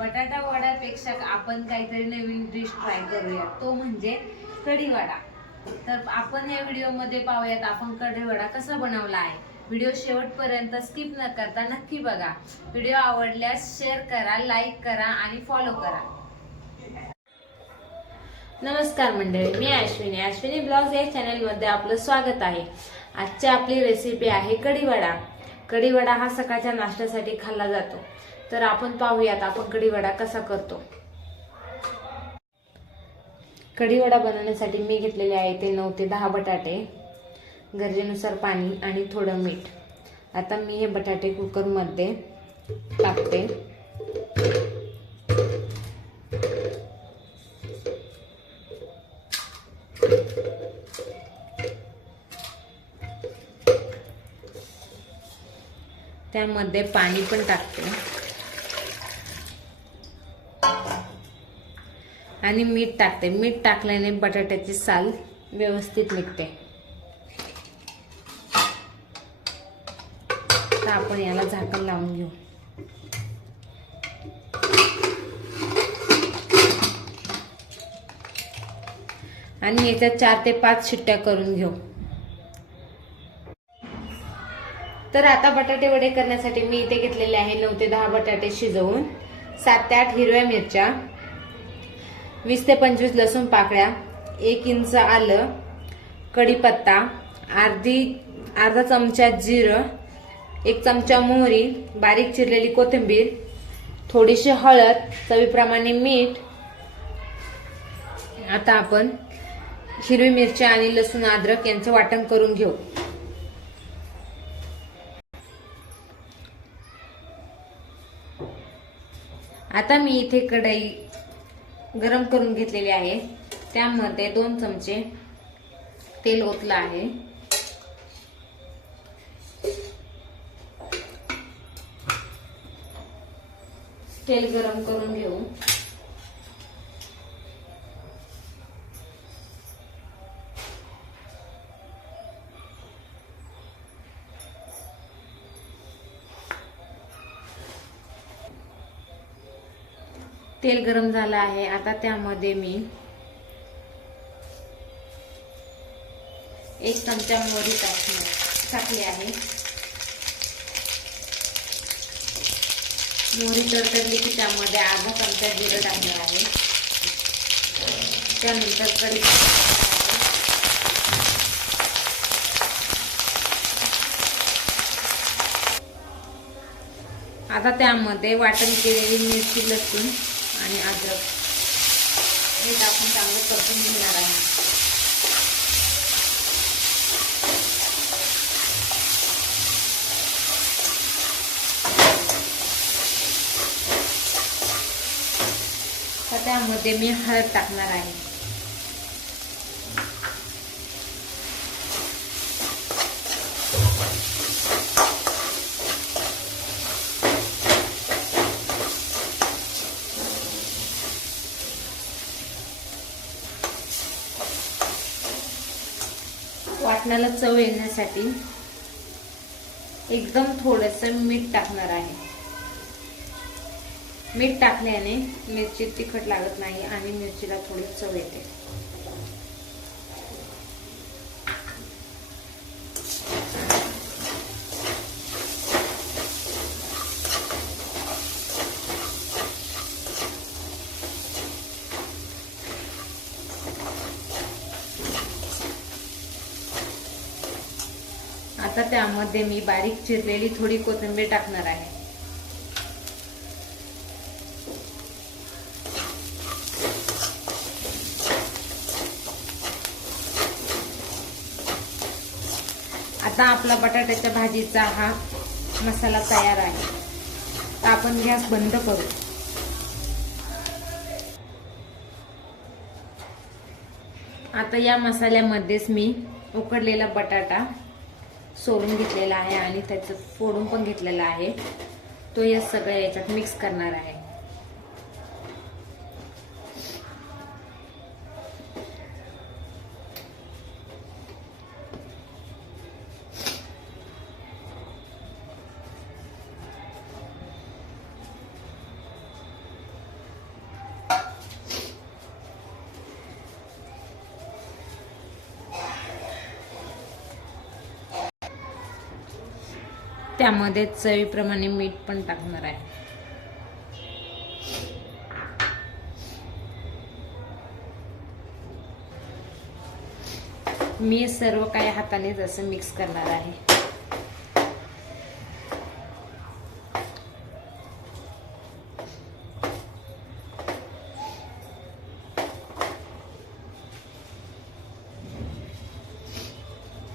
बटाटा वड्यापेक्षा आपण काहीतरी नवीन डिश ट्राय करूया तो म्हणजे कढी वडा तर आपण या व्हिडिओमध्ये पाहूयात आपण कढी वडा कसा बनवला आहे. व्हिडिओ शेवटपर्यंत स्किप न करता नक्की बघा. व्हिडिओ आवडल्यास शेअर करा लाईक करा आणि फॉलो करा. नमस्कार मंडळी मी अश्विनी. अश्विनी ब्लॉग्स या चॅनलमध्ये आपलं स्वागत आहे. आजची आपली रेसिपी आहे कढीवडा. कढीवडा हा सकाळच्या नाश्त्यासाठी खाल्ला जातो. तर आपण पाहूयात आपण कढीवडा कसा करतो. कढीवडा बनवण्यासाठी मी घेतलेले आहे ते नऊ ते दहा बटाटे गरजेनुसार पाणी आणि थोडं मीठ. आता मी हे बटाटे कुकरमध्ये टाकते. त्यामध्ये पाणी पण टाकते. आणि मीठ टाकते. मीठ टाकल्याने बटाट्याची साल व्यवस्थित निघते. तर आपण याला झाकण लावून घेऊ. आणि याच्यात चार ते पाच शिट्ट्या करून घेऊ. तर आता बटाटे वडे करण्यासाठी मी इथे घेतलेले आहे नऊ ते दहा बटाटे शिजवून सात ते आठ हिरव्या मिरच्या. वीस ते पंचवीस लसूण पाकळ्या एक इंच आलं कढीपत्ता अर्धी अर्धा चमचा जिरं एक चमचा मोहरी बारीक चिरलेली कोथिंबीर थोडीशी हळद चवीप्रमाणे मीठ आता आपण हिरवी मिरची आणि लसूण अद्रक यांचं वाटण करून घेऊ. आता मी इथे कढई गरम करून घेतलेली आहे. त्यामध्ये दोन चमचे तेल ओतलं आहे. तेल गरम करून घेऊ. तेल गरम झालं आहे. आता त्यामध्ये मी एक चमचा मोहरी टाकली टाकली आहे. मोहरी तडतडली की त्यामध्ये अर्धा चमचा जिरं टाकलं आहे. त्यानंतर कढी आता त्यामध्ये वाटण केलेली मिरची लसूण आणि अद्रक हे टाकून चांगलं परतून घेणार आहे. तर त्यामध्ये मी हळद टाकणार आहे. चव एकदम थोडस मीठ टाकणार आहे. मीठ टाकल्याने मिरची तिखट लागत नाही आणि मिरचीला थोडी चव येते. मध्ये मी बारीक चिरलेली थोडी कोथिंबीर टाकणार आहे. आता आपला बटाट्याच्या भाजीचा हा मसाला तयार आहे. तर आपण गॅस बंद करू. आता या मसाल्यामध्येच मी उकडलेला बटाटा सोलून घेतलेला आहे आणि त्याचं फोडून पण घेतलेलं आहे. तो या सगळ्या याच्यात मिक्स करणार आहे. त्यामध्ये चवीप्रमाणे मीठ पण टाकणार आहे. मी सर्व काही हाताने जसं मिक्स करणार आहे.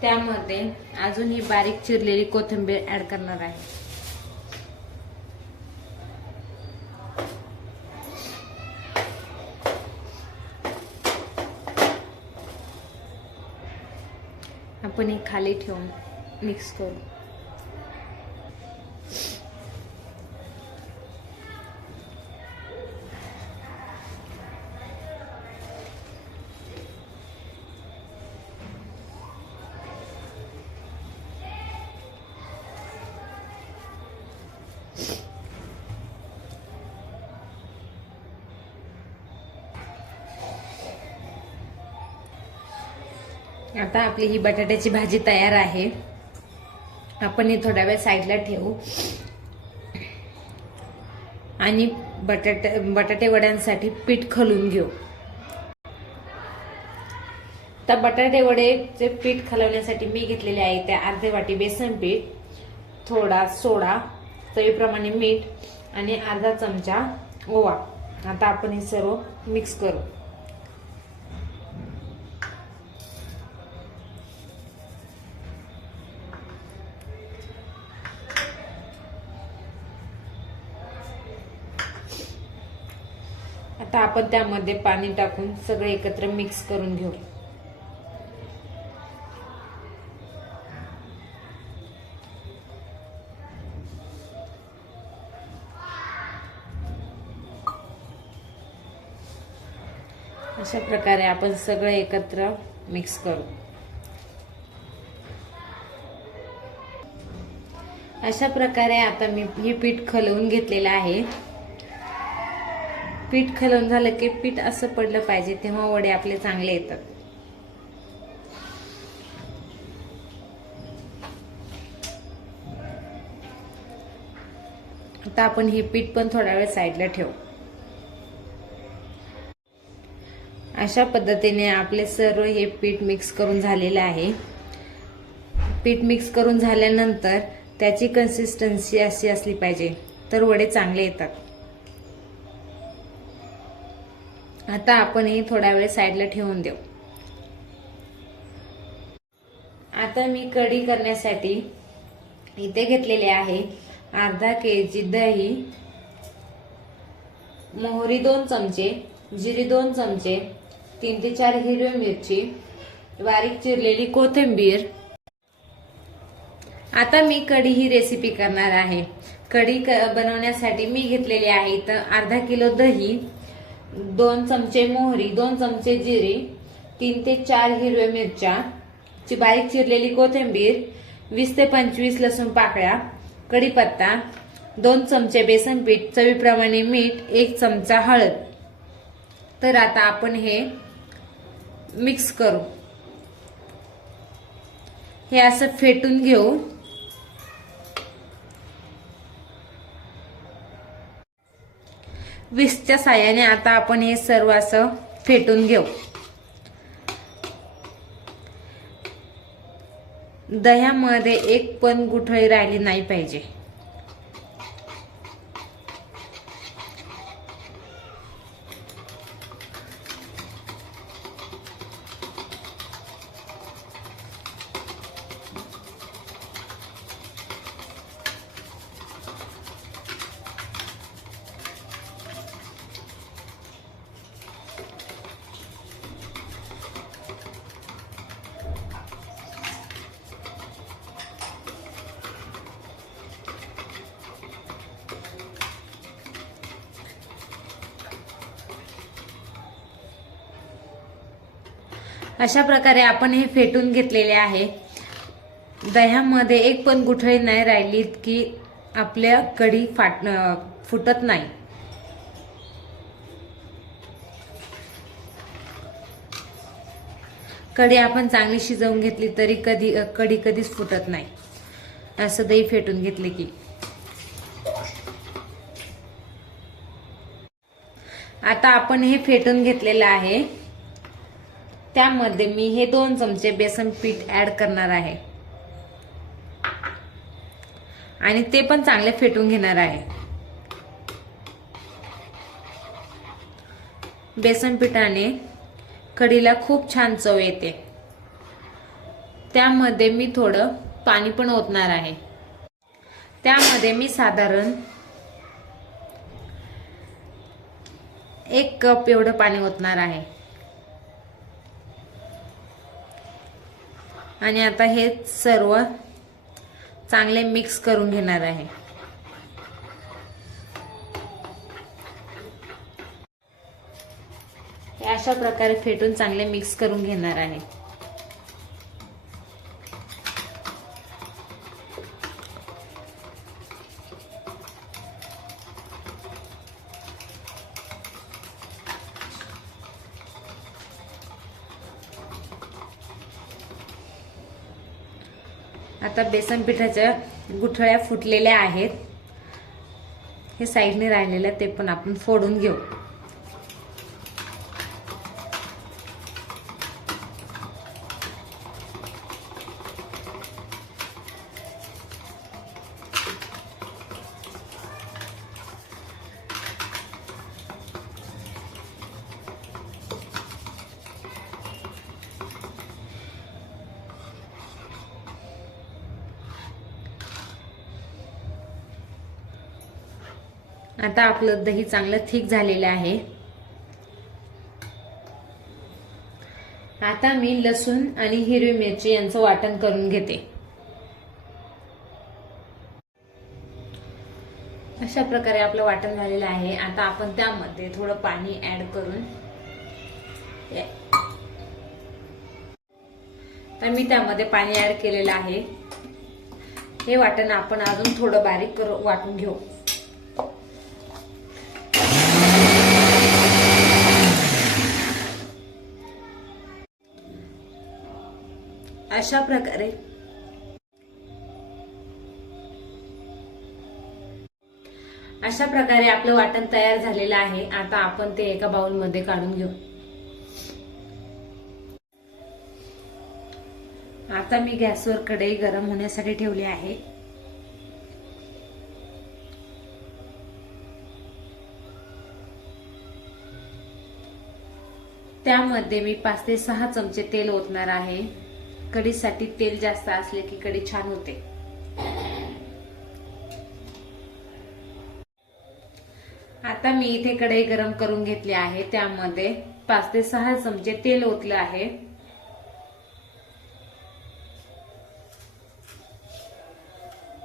त्यामध्ये अजून ही बारीक चिरलेली कोथिंबीर ऍड करणार आहे. आपण हे खाली ठेवून मिक्स करू. आता आपली ही बटाट्याची भाजी तयार आहे. आपण हे थोड्या वेळ साईडला ठेवू. आणि बटाटे बटाटे वड्यांसाठी पीठ खलून घेऊ. तर बटाटे वडेचे पीठ खलवण्यासाठी मी घेतलेले आहे त्या अर्धे वाटी बेसन पीठ थोडा सोडा चवीप्रमाणे मीठ आणि अर्धा चमचा ओवा. आता आपण हे सर्व मिक्स करू. आता आपण त्यामध्ये पाणी टाकून सगळे एकत्र मिक्स करून घेऊ. अशा प्रकारे आपण सगळं एकत्र मिक्स करू. अशा प्रकारे आता मी हे पीठ खलवून घेतलेलं आहे. पीठ खलवून झालं की पीठ असं पडलं पाहिजे तेव्हा वडे आपले चांगले येतात. आता आपण हे पीठ पण थोडा वेळ साईडला ठेवू. अशा पद्धतीने आपले सर्व हे पीठ मिक्स करून झालेलं आहे. पीठ मिक्स करून झाल्यानंतर त्याची कन्सिस्टन्सी अशी असली पाहिजे तर वडे चांगले येतात. आता आपण हे थोडा वेळ साईडला ठेवून देऊ. आता मी कढी करण्यासाठी इथे घेतलेले आहे अर्धा के जी दही मोहरी दोन चमचे जिरी दोन चमचे तीन ते चार हिरवी मिरची बारीक चिरलेली कोथिंबीर. आता मी कढी ही रेसिपी करणार आहे. कढी बनवण्यासाठी मी घेतलेली आहे तर अर्धा किलो दही दोन चमचे मोहरी दोन चमचे जिरे तीन ते चार हिरव्या मिरच्या ची बारीक चिरलेली कोथिंबीर वीस ते पंचवीस लसूण पाकळ्या कढीपत्ता दोन चमचे बेसन पीठ चवीप्रमाणे मीठ एक चमचा हळद. तर आता आपण हे मिक्स करू. हे असं फेटून घेऊ. विसच्या साह्याने आता आपण हे सर्व असं फेटून घेऊ. दह्यामध्ये एक पण गुठळी राहिली नाही पाहिजे. अशा प्रकारे आपण हे फेटून घेतलेले आहे. दह्यामध्ये एक पण गुठळी नाही राहिली की आपल्या कढी फाट फुटत नाही. कढी आपण चांगली शिजवून घेतली तरी कधी कढी कधीच फुटत नाही. असं दही फेटून घेतले की. आता आपण हे फेटून घेतलेलं आहे. त्यामध्ये मी हे दोन चमचे बेसन पीठ ऍड करणार आहे. आणि ते पण चांगले फेटून घेणार आहे. बेसन पिठाने कढीला खूप छान चव येते. त्यामध्ये मी थोडं पाणी पण ओतणार आहे. त्यामध्ये मी साधारण एक कप एवढं पाणी ओतणार आहे. आणि आता हे सर्व चांगले मिक्स करून घेणार आहे. अशा प्रकारे फेटून चांगले मिक्स करून घेणार आहे. आता बेसन पिठाच्या गुठळ्या फुटलेल्या आहेत. हे साईडने राहिलेल्या ते पण आपण फोडून घेऊ. आता आपलं दही चांगलं थिक झालेलं आहे. आता मी लसूण आणि हिरवी मिरची यांचं वाटण करून घेते. अशा प्रकारे आपलं वाटण झालेलं आहे. आता आपण त्यामध्ये थोडं पाणी ऍड करून तर मी त्यामध्ये पाणी ऍड केलेलं आहे. हे वाटण आपण अजून थोडं बारीक करू वाटून घेऊ. अशा प्रकारे अशा प्रकारे आपलं वाटण तयार झालेलं आहे. आता आपण ते एका बाउलमध्ये काढून घेऊ. आता मी गॅसवर कढई गरम होण्यासाठी ठेवली आहे. त्यामध्ये मी पाच ते सहा चमचे तेल ओतणार आहे. कढीसाठी तेल जास्त असले की कढी छान होते. आता मी इथे कढई गरम करून घेतली आहे. त्यामध्ये पाच ते सहा चमचे तेल ओतलं आहे.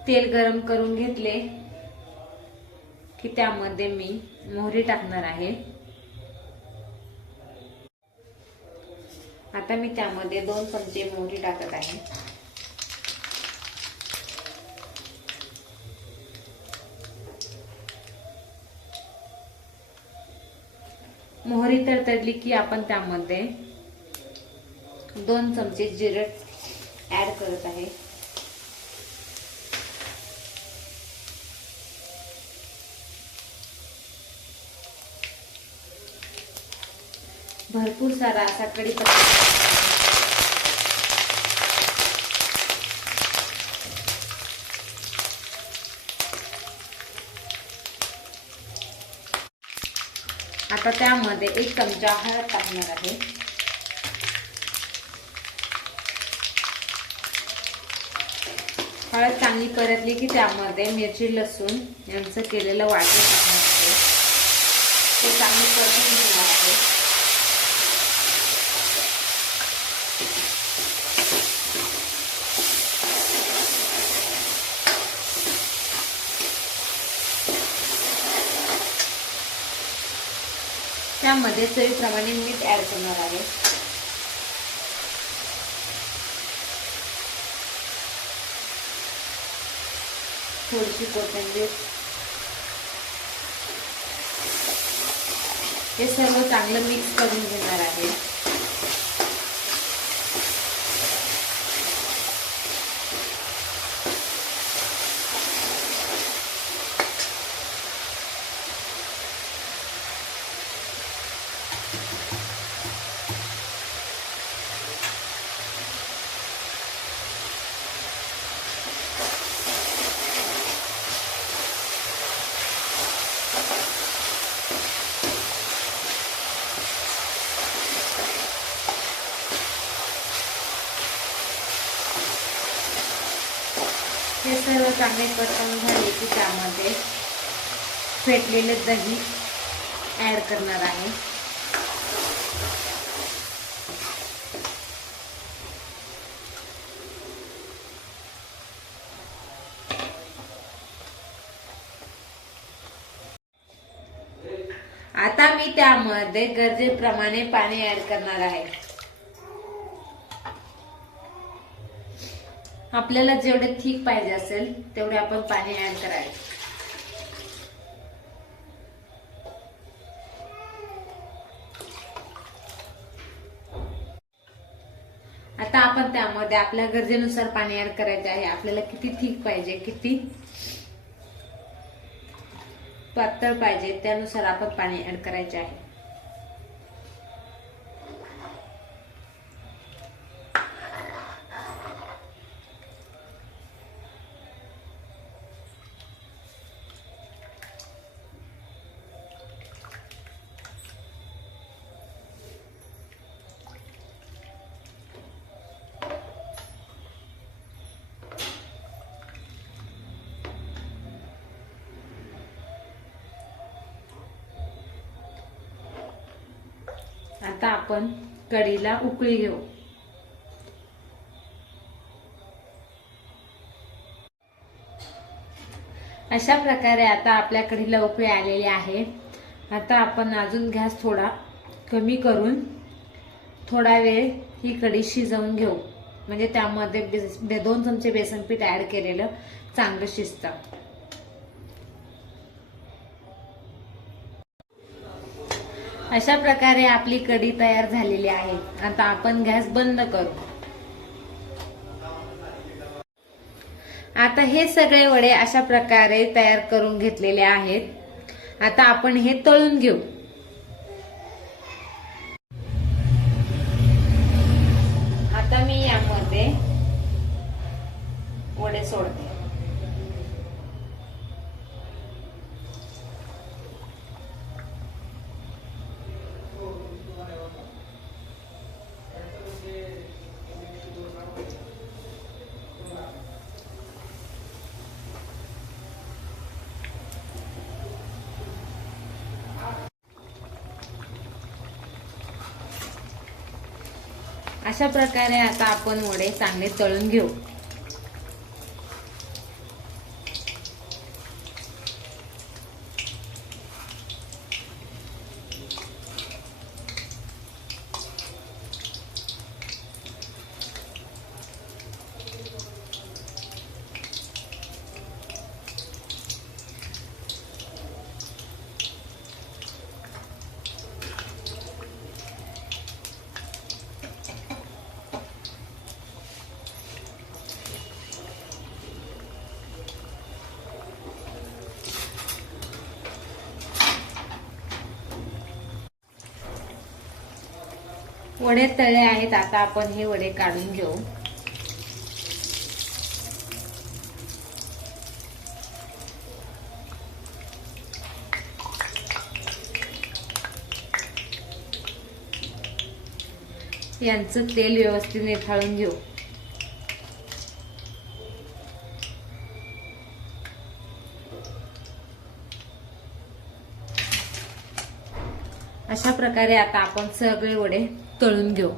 तेल गरम करून घेतले की त्यामध्ये मी मोहरी टाकणार आहे. आता मी त्यामध्ये दोन चमचे मोहरी टाकत आहे. मोहरी तडतडली की आपण त्यामध्ये दोन चमचे जिरट ऍड करत आहे. भरपूर सारा असा कढीपत्ता आता त्यामध्ये एक चमचा हळद टाकणार आहे. हळद चांगली परतली की त्यामध्ये मिरची लसूण यांचं केलेलं वाटण टाकणार आहे. ते चांगली परतून घेणार आहे त्यामध्ये चवीप्रमाणे मीठ ॲड करणार आहे. थोडीशी कोथिंबीर. हे सर्व चांगलं मिक्स करून घेणार आहे सर्व चांगले परतवून झाले की त्यामध्ये फेटलेले दही ऍड करणार आहे. आता मी त्यामध्ये गरजेप्रमाणे पाणी ऍड करणार आहे. आपल्याला जेवढे थिक पाहिजे असेल तेवढे आपण पाणी ऍड करायचे आता आपण त्यामध्ये आपल्या गरजेनुसार पाणी ऍड करायचे आहे. आपल्याला किती थिक पाहिजे किती पातळ पाहिजे त्यानुसार आपण पाणी ऍड करायचे आहे. आता आपण कढीला उकळी घेऊ. अशा प्रकारे आता आपल्या कढीला उकळी आलेली आहे. आता आपण अजून गॅस थोडा कमी करून थोडा वेळ ही कढी शिजवून घेऊ. म्हणजे त्यामध्ये बे- दोन चमचे बेसन पीठ ॲड केलेलं चांगलं शिजतं. अशा प्रकारे आपली कढी तयार झालेली आहे. आता आपण गॅस बंद करू. आता हे सगळे वडे अशा प्रकारे तयार करून घेतलेले आहेत. आता आपण हे तळून घेऊ. आता मी यामध्ये वडे सोडते. अशा प्रकारे आता आपण वडे चांगले तळून घेऊ. वडे तळे आहेत आता आपण हे वडे काढून घेऊ. यांचं तेल व्यवस्थित निथाळून घेऊ. अशा प्रकारे आता आपण सगळे वडे तळून घेऊ.